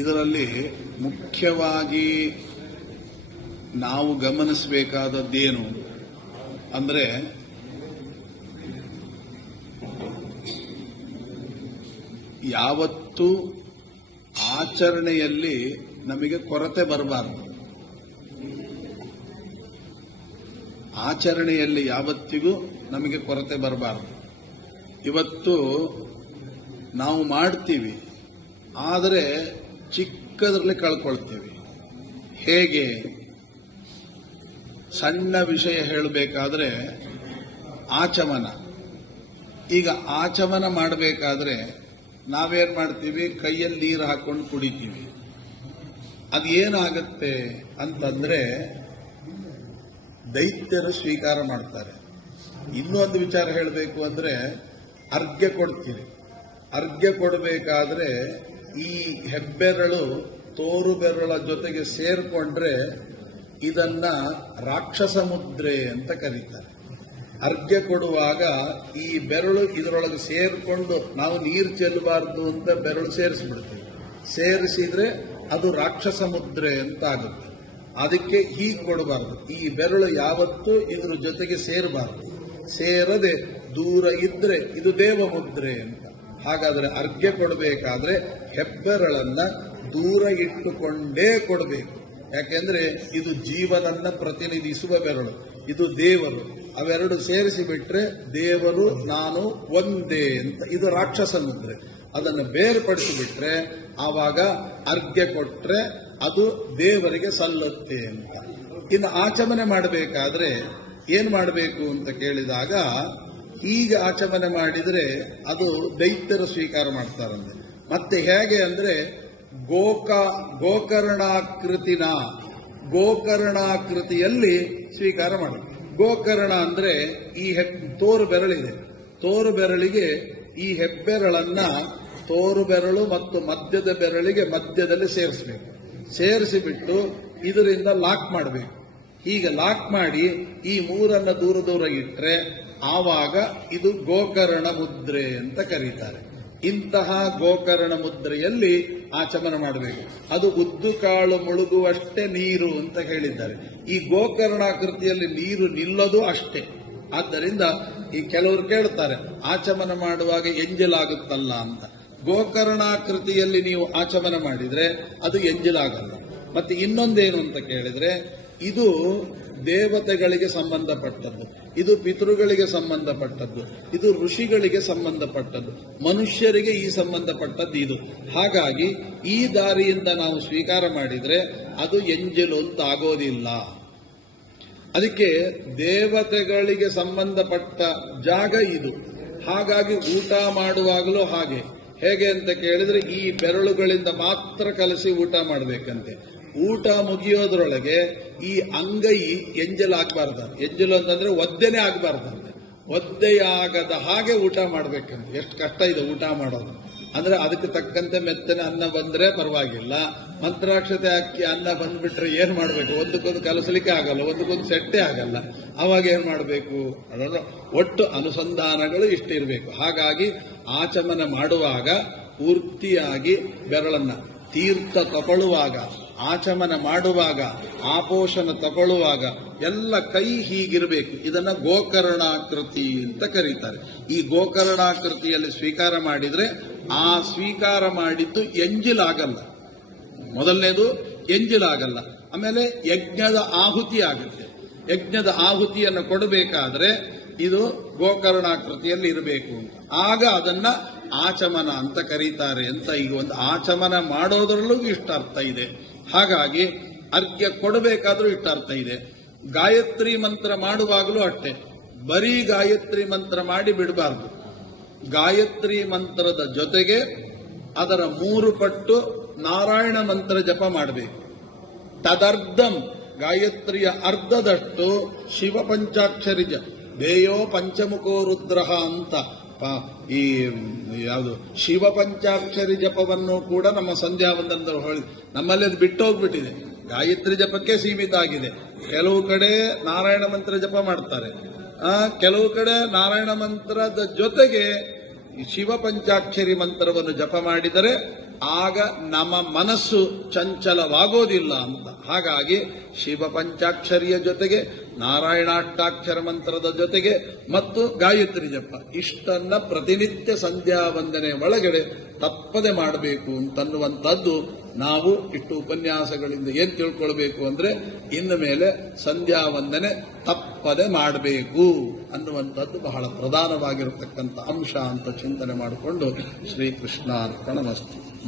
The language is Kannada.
ಇದರಲ್ಲಿ ಮುಖ್ಯವಾಗಿ ನಾವು ಗಮನಿಸಬೇಕಾದದ್ದೇನು ಅಂದರೆ, ಯಾವತ್ತೂ ಆಚರಣೆಯಲ್ಲಿ ನಮಗೆ ಕೊರತೆ ಬರಬಾರದು. ಆಚರಣೆಯಲ್ಲಿ ಯಾವತ್ತಿಗೂ ನಮಗೆ ಕೊರತೆ ಬರಬಾರದು. ಇವತ್ತು ನಾವು ಮಾಡ್ತೀವಿ, ಆದರೆ ಚಿಕ್ಕದರಲ್ಲಿ ಕಳ್ಕೊಳ್ತೀವಿ. ಹೇಗೆ? ಸಣ್ಣ ವಿಷಯ ಹೇಳಬೇಕಾದ್ರೆ ಆಚಮನ. ಈಗ ಆಚಮನ ಮಾಡಬೇಕಾದ್ರೆ ನಾವೇನ್ ಮಾಡ್ತೀವಿ? ಕೈಯಲ್ಲಿ ನೀರು ಹಾಕೊಂಡು ಕುಡಿತೀವಿ. ಅದು ಏನಾಗುತ್ತೆ ಅಂತಂದ್ರೆ ದೈತ್ಯರು ಸ್ವೀಕಾರ ಮಾಡ್ತಾರೆ. ಇನ್ನೂ ಒಂದು ವಿಚಾರ ಹೇಳಬೇಕು ಅಂದ್ರೆ, ಅರ್ಘ್ಯ ಕೊಡ್ತೀವಿ. ಅರ್ಘ್ಯ ಕೊಡಬೇಕಾದ್ರೆ ಈ ಹೆಬ್ಬೆರಳು ತೋರು ಬೆರಳ ಜೊತೆಗೆ ಸೇರ್ಕೊಂಡ್ರೆ ಇದನ್ನ ರಾಕ್ಷಸ ಮುದ್ರೆ ಅಂತ ಕರೀತಾರೆ. ಅರ್ಘ್ಯ ಕೊಡುವಾಗ ಈ ಬೆರಳು ಇದರೊಳಗೆ ಸೇರ್ಕೊಂಡು ನಾವು ನೀರು ಚೆಲ್ಲಬಾರ್ದು ಅಂತ ಬೆರಳು ಸೇರಿಸ್ಬಿಡ್ತೀವಿ. ಸೇರಿಸಿದ್ರೆ ಅದು ರಾಕ್ಷಸ ಮುದ್ರೆ ಅಂತ ಆಗುತ್ತೆ. ಅದಕ್ಕೆ ಹೀಗೆ ಕೊಡಬಾರ್ದು. ಈ ಬೆರಳು ಯಾವತ್ತೂ ಇದ್ರ ಜೊತೆಗೆ ಸೇರಬಾರ್ದು. ಸೇರದೆ ದೂರ ಇದ್ರೆ ಇದು ದೇವ ಮುದ್ರೆ ಅಂತ. ಹಾಗಾದ್ರೆ ಅರ್ಘ್ಯ ಕೊಡಬೇಕಾದ್ರೆ ಹೆಬ್ಬೆರಳನ್ನ ದೂರ ಇಟ್ಟುಕೊಂಡೇ ಕೊಡಬೇಕು. ಯಾಕೆಂದ್ರೆ ಇದು ಜೀವನನ್ನ ಪ್ರತಿನಿಧಿಸುವ ಬೆರಳು, ಇದು ದೇವರು. ಅವೆರಡು ಸೇರಿಸಿ ಬಿಟ್ರೆ ದೇವರು ನಾನು ಒಂದೇ ಅಂತ, ಇದು ರಾಕ್ಷಸ ಮುದ್ರೆ. ಅದನ್ನು ಬೇರ್ಪಡಿಸಿಬಿಟ್ರೆ ಆವಾಗ ಅರ್ಘ್ಯ ಕೊಟ್ರೆ ಅದು ದೇವರಿಗೆ ಸಲ್ಲುತ್ತೆ ಅಂತ. ಇನ್ನು ಆಚಮನೆ ಮಾಡಬೇಕಾದ್ರೆ ಏನ್ ಮಾಡಬೇಕು ಅಂತ ಕೇಳಿದಾಗ, ಈಗ ಆಚಮನೆ ಮಾಡಿದ್ರೆ ಅದು ದೈತ್ಯರು ಸ್ವೀಕಾರ ಮಾಡ್ತಾರಂತೆ. ಮತ್ತೆ ಹೇಗೆ ಅಂದ್ರೆ ಗೋಕರ್ಣಾಕೃತಿನ ಗೋಕರ್ಣಾಕೃತಿಯಲ್ಲಿ ಸ್ವೀಕಾರ ಮಾಡಬೇಕು. ಗೋಕರ್ಣ ಅಂದ್ರೆ ಈ ತೋರು ಬೆರಳಿದೆ, ತೋರು ಬೆರಳಿಗೆ ಈ ಹೆಬ್ಬೆರಳನ್ನ ತೋರು ಬೆರಳು ಮತ್ತು ಮಧ್ಯದ ಬೆರಳಿಗೆ ಮಧ್ಯದಲ್ಲಿ ಸೇರಿಸಬೇಕು. ಸೇರಿಸಿಬಿಟ್ಟು ಇದರಿಂದ ಲಾಕ್ ಮಾಡಬೇಕು. ಹೀಗೆ ಲಾಕ್ ಮಾಡಿ ಈ ಮೂರನ್ನ ದೂರ ದೂರ ಇಟ್ಟರೆ ಆವಾಗ ಇದು ಗೋಕರ್ಣ ಮುದ್ರೆ ಅಂತ ಕರೀತಾರೆ. ಇಂತಹ ಗೋಕರ್ಣ ಮುದ್ರೆಯಲ್ಲಿ ಆಚಮನ ಮಾಡಬೇಕು. ಅದು ಉದ್ದು ಕಾಳು ಮುಳುಗುವಷ್ಟೇ ನೀರು ಅಂತ ಹೇಳಿದ್ದಾರೆ. ಈ ಗೋಕರ್ಣಾಕೃತಿಯಲ್ಲಿ ನೀರು ನಿಲ್ಲೋದು ಅಷ್ಟೇ. ಆದ್ದರಿಂದ ಈ ಕೆಲವರು ಕೇಳ್ತಾರೆ, ಆಚಮನ ಮಾಡುವಾಗ ಎಂಜಲಾಗುತ್ತಲ್ಲ ಅಂತ. ಗೋಕರ್ಣಾಕೃತಿಯಲ್ಲಿ ನೀವು ಆಚಮನ ಮಾಡಿದ್ರೆ ಅದು ಎಂಜಲಾಗಲ್ಲ. ಮತ್ತೆ ಇನ್ನೊಂದೇನು ಅಂತ ಕೇಳಿದ್ರೆ, ಇದು ದೇವತೆಗಳಿಗೆ ಸಂಬಂಧಪಟ್ಟದ್ದು, ಇದು ಪಿತೃಗಳಿಗೆ ಸಂಬಂಧಪಟ್ಟದ್ದು, ಇದು ಋಷಿಗಳಿಗೆ ಸಂಬಂಧಪಟ್ಟದ್ದು, ಮನುಷ್ಯರಿಗೆ ಈ ಸಂಬಂಧಪಟ್ಟದ್ದು ಇದು. ಹಾಗಾಗಿ ಈ ದಾರಿಯಿಂದ ನಾವು ಸ್ವೀಕಾರ ಮಾಡಿದ್ರೆ ಅದು ಎಂಜಲು ಅಂತ ಆಗೋದಿಲ್ಲ. ಅದಕ್ಕೆ ದೇವತೆಗಳಿಗೆ ಸಂಬಂಧಪಟ್ಟ ಜಾಗ ಇದು. ಹಾಗಾಗಿ ಊಟ ಮಾಡುವಾಗಲೂ ಹಾಗೆ. ಹೇಗೆ ಅಂತ ಕೇಳಿದ್ರೆ ಈ ಬೆರಳುಗಳಿಂದ ಮಾತ್ರ ಕಲಸಿ ಊಟ ಮಾಡಬೇಕಂತೆ. ಊಟ ಮುಗಿಯೋದ್ರೊಳಗೆ ಈ ಅಂಗೈ ಎಂಜಲಾಗಬಾರ್ದು. ಎಂಜಲು ಅಂತಂದ್ರೆ ಒದ್ದೆನೇ ಆಗಬಾರ್ದಂತೆ. ಒದ್ದೆಯಾಗದ ಹಾಗೆ ಊಟ ಮಾಡ್ಬೇಕಂತೆ. ಎಷ್ಟು ಕಷ್ಟ ಇದೆ ಊಟ ಮಾಡೋದು. ಅಂದ್ರೆ ಅದಕ್ಕೆ ತಕ್ಕಂತೆ ಮೆತ್ತನೆ ಅನ್ನ ಬಂದ್ರೆ ಪರವಾಗಿಲ್ಲ. ಮಂತ್ರಾಕ್ಷತೆ ಹಾಕಿ ಅನ್ನ ಬಂದ್ಬಿಟ್ರೆ ಏನ್ ಮಾಡ್ಬೇಕು? ಒಂದಕ್ಕೊಂದು ಕಲಸಲಿಕ್ಕೆ ಆಗಲ್ಲ, ಒಂದಕ್ಕೊಂದು ಸೆಟ್ಟೆ ಆಗಲ್ಲ. ಅವಾಗ ಏನ್ ಮಾಡಬೇಕು? ಅದರ ಒಟ್ಟು ಅನುಸಂಧಾನಗಳು ಇಷ್ಟಿರಬೇಕು. ಹಾಗಾಗಿ ಆಚಮನ ಮಾಡುವಾಗ ಪೂರ್ತಿಯಾಗಿ ಬೆರಳನ್ನ, ತೀರ್ಥ ತಗೊಳ್ಳುವಾಗ, ಆಚಮನ ಮಾಡುವಾಗ, ಆಪೋಷಣ ತಗೊಳ್ಳುವಾಗ ಎಲ್ಲ ಕೈ ಹೀಗಿರಬೇಕು. ಇದನ್ನ ಗೋಕರ್ಣಾಕೃತಿ ಅಂತ ಕರೀತಾರೆ. ಈ ಗೋಕರ್ಣಾಕೃತಿಯಲ್ಲಿ ಸ್ವೀಕಾರ ಮಾಡಿದ್ರೆ ಆ ಸ್ವೀಕಾರ ಮಾಡಿದ್ದು ಎಂಜಿಲಾಗಲ್ಲ. ಮೊದಲನೇದು ಎಂಜಿಲಾಗಲ್ಲ. ಆಮೇಲೆ ಯಜ್ಞದ ಆಹುತಿ ಆಗುತ್ತೆ. ಯಜ್ಞದ ಆಹುತಿಯನ್ನು ಕೊಡಬೇಕಾದ್ರೆ ಇದು ಗೋಕರ್ಣಾಕೃತಿಯಲ್ಲಿ ಇರಬೇಕು. ಆಗ ಅದನ್ನ ಆಚಮನ ಅಂತ ಕರೀತಾರೆ ಅಂತ. ಈಗ ಒಂದು ಆಚಮನ ಮಾಡೋದ್ರಲ್ಲೂ ಇಷ್ಟ ಅರ್ಥ ಇದೆ. ಹಾಗಾಗಿ ಅರ್ಘ್ಯ ಕೊಡಬೇಕಾದ್ರೂ ಇಷ್ಟ ಅರ್ಥ ಇದೆ. ಗಾಯತ್ರಿ ಮಂತ್ರ ಮಾಡುವಾಗಲೂ ಅಷ್ಟೇ. ಬರೀ ಗಾಯತ್ರಿ ಮಂತ್ರ ಮಾಡಿ ಬಿಡಬಾರ್ದು. ಗಾಯತ್ರಿ ಮಂತ್ರದ ಜೊತೆಗೆ ಅದರ 3 ಪಟ್ಟು ನಾರಾಯಣ ಮಂತ್ರ ಜಪ ಮಾಡಬೇಕು. ತದರ್ಧಂ, ಗಾಯತ್ರಿಯ ಅರ್ಧದಷ್ಟು ಶಿವ ಪಂಚಾಕ್ಷರಿ ದೇಯೋ ಪಂಚಮುಖೋ ರುದ್ರಃ ಅಂತ ಈ ಯಾವುದು ಶಿವ ಪಂಚಾಕ್ಷರಿ ಜಪವನ್ನು ಕೂಡ ನಮ್ಮ ಸಂಧ್ಯಾ ವಂದನದಲ್ಲಿ ಹೇಳಿ, ನಮ್ಮಲ್ಲಿ ಅದು ಬಿಟ್ಟು ಹೋಗ್ಬಿಟ್ಟಿದೆ. ಗಾಯತ್ರಿ ಜಪಕ್ಕೆ ಸೀಮಿತ ಆಗಿದೆ. ಕೆಲವು ಕಡೆ ನಾರಾಯಣ ಮಂತ್ರ ಜಪ ಮಾಡ್ತಾರೆ, ಕೆಲವು ಕಡೆ ನಾರಾಯಣ ಮಂತ್ರದ ಜೊತೆಗೆ ಶಿವ ಪಂಚಾಕ್ಷರಿ ಮಂತ್ರವನ್ನು ಜಪ ಮಾಡಿದರೆ ಆಗ ನಮ್ಮ ಮನಸ್ಸು ಚಂಚಲವಾಗೋದಿಲ್ಲ ಅಂತ. ಹಾಗಾಗಿ ಶಿವ ಪಂಚಾಕ್ಷರಿಯ ಜೊತೆಗೆ ನಾರಾಯಣಾಷ್ಟಾಕ್ಷರ ಮಂತ್ರದ ಜೊತೆಗೆ ಮತ್ತು ಗಾಯತ್ರಿ ಜಪ ಇಷ್ಟನ್ನ ಪ್ರತಿನಿತ್ಯ ಸಂಧ್ಯಾ ವಂದನೆ ಒಳಗಡೆ ತಪ್ಪದೆ ಮಾಡಬೇಕು ಅಂತನ್ನುವಂಥದ್ದು ನಾವು ಇಷ್ಟು ಉಪನ್ಯಾಸಗಳಿಂದ ಏನ್ ತಿಳ್ಕೊಳ್ಬೇಕು ಅಂದ್ರೆ ಇನ್ನು ಮೇಲೆ ಸಂಧ್ಯಾ ವಂದನೆ ತಪ್ಪದೆ ಮಾಡಬೇಕು ಅನ್ನುವಂಥದ್ದು ಬಹಳ ಪ್ರಧಾನವಾಗಿರತಕ್ಕಂಥ ಅಂಶ ಅಂತ ಚಿಂತನೆ ಮಾಡಿಕೊಂಡು ಶ್ರೀಕೃಷ್ಣಾರ್ಪಣಮಸ್ತು.